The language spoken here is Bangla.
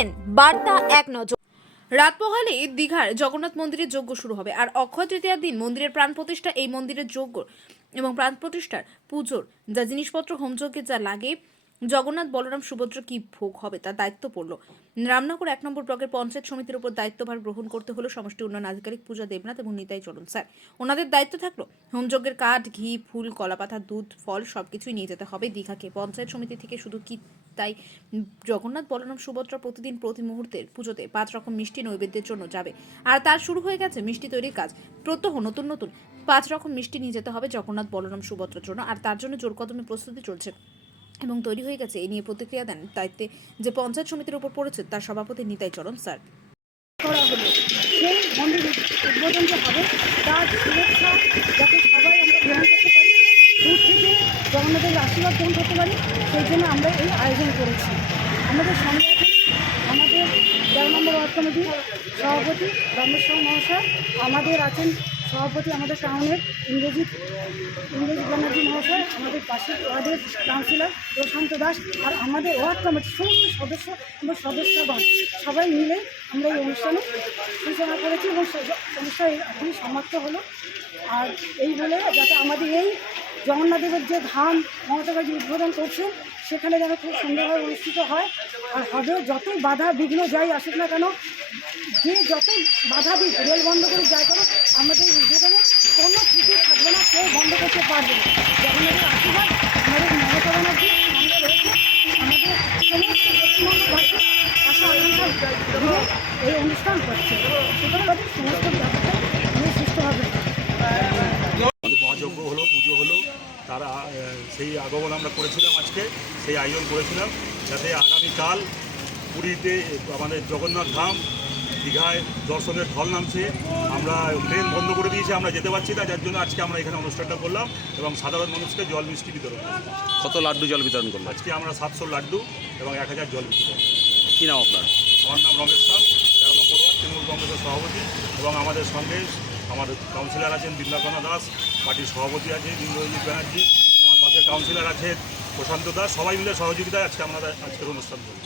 দেখছেন বার্তা এক নজর। রাত পোহালে দীঘার জগন্নাথ মন্দিরে যজ্ঞ শুরু হবে। আর অক্ষয় তৃতীয়ার দিন মন্দিরের প্রাণ প্রতিষ্ঠা, এই মন্দিরের যজ্ঞ এবং প্রাণ প্রতিষ্ঠার পুজোর যা জিনিসপত্র হোমযজ্ঞে যা লাগে, জগন্নাথ বলরাম সুভদ্রা কি ভোগ হবে তার দায়িত্ব পড়ল রামনগর 1 নম্বর ব্লকের পঞ্চায়েত সমিতির উপর। দায়িত্বভার গ্রহণ করতে হলো সমষ্টি উন্নয়ন আধিকারিক পূজা দেবনাথ এবং নিতাই চরণ স্যার। ওনাদের দায়িত্ব থাকলো হোমযজ্ঞের কাঠ, ঘি, ফুল, কলাপাতা, দুধ, ফল সবকিছুই নিয়ে যেতে হবে দীঘাকে। পঞ্চায়েত সমিতি থেকে শুধু কি তাই, জগন্নাথ বলরাম সুভদ্রা প্রতিদিন প্রতি মুহূর্তের পুজোতে 5 রকম মিষ্টি নৈবেদ্যের জন্য যাবে। আর তার শুরু হয়ে গেছে মিষ্টি তৈরির কাজ। প্রত্যহ নতুন নতুন 5 রকম মিষ্টি নিয়ে যেতে হবে জগন্নাথ বলরাম সুভদ্রার জন্য। আর তার জন্য জোর কদমে প্রস্তুতি চলছে এবং তৈরি হয়ে গেছে। এই নিয়ে প্রতিক্রিয়া দেন দায়িত্বে যে পঞ্চায়েত সমিতির উপর পড়েছে তার সভাপতি নিতাই চরণ স্যার। করা হলো সেই মন্দির উদ্বোধন যে হবে তার শুভেচ্ছা যাতে সবাই আমরা গ্রহণ করতে পারি, দূর থেকে জগন্নাথের আশীর্বাদ গ্রহণ করতে পারি, সেই জন্য আমরা এই আয়োজন করেছি। আমাদের সঙ্গে আছেন আমাদের 11 নম্বর ওয়ার্ড কমিটির সভাপতি রমেশ্বর মহাশয়, আমাদের আছেন সভাপতি আমাদের টাউনের ইংরেজি ব্যানার্জি মহাশয়, আমাদের পাশের ওয়ার্ডের কাউন্সিলর প্রশান্ত দাস, আর আমাদের ওয়ার্ড কমিটির সমস্ত সদস্য এবং সদস্যগণ সবাই মিলে আমরা এই অনুষ্ঠানে সূচনা করেছি এবং অনুষ্ঠান এখনই সমাপ্ত হলো। আর এই বলে যাতে আমাদের এই জগন্নাথ দেবের যে ধাম মমতা ব্যানার্জি উদ্বোধন করছেন সেখানে যেন খুব সুন্দরভাবে অনুষ্ঠিত হয় আর হবে। যতই বাধা বিঘ্ন যাই আসুক না কেন, যে যতই বাধা দিক, রেল বন্ধ করে যাই কেন, আমাদের উদ্বোধনে কোনো ত্রুটি থাকবে না, কেউ বন্ধ করতে পারবে না। জগন্নাথের আশীর্বাদ আমাদের মমতা ব্যানার্জির সঙ্গে রয়েছে। আমাদের সমস্ত পশ্চিমবঙ্গবাসী আশা আকাঙ্ক্ষা ঘিরে এই অনুষ্ঠান হচ্ছে, সুতরাং তাদের সমস্ত ব্যাপারটা আমি সুস্থভাবে মহাযজ্ঞ হলো, পুজো হলো, তার সেই আগমন আমরা করেছিলাম, আজকে সেই আয়োজন করেছিলাম যাতে আগামীকাল পুরীতে আমাদের জগন্নাথ ধাম দীঘায় দর্শনের ঢল নামছে, আমরা ট্রেন বন্ধ করে দিয়েছি, আমরা যেতে পারছি না, যার জন্য আজকে আমরা এখানে অনুষ্ঠানটা করলাম এবং সাধারণ মানুষকে জল মিষ্টি বিতরণ করলাম। কত লাড্ডু জল বিতরণ করলাম? আজকে আমরা 700 লাড্ডু এবং 1000 জল বিতরণ। কী নাম আপনার? আমার নাম রমেশ সাল, 13 নম্বর ওয়ার্ড তৃণমূল কংগ্রেসের সভাপতি, এবং আমাদের সঙ্গে আমাদের কাউন্সিলর আছেন বৃন্দাকনা দাস, পার্টির সভাপতি আছে ইন্দ্রজিৎ ব্যানার্জি, আমার পাশে কাউন্সিলর আছেন প্রশান্ত দাস, সবাই মিলে সহযোগিতায় আজকে আমরা আজকের অনুষ্ঠান করি।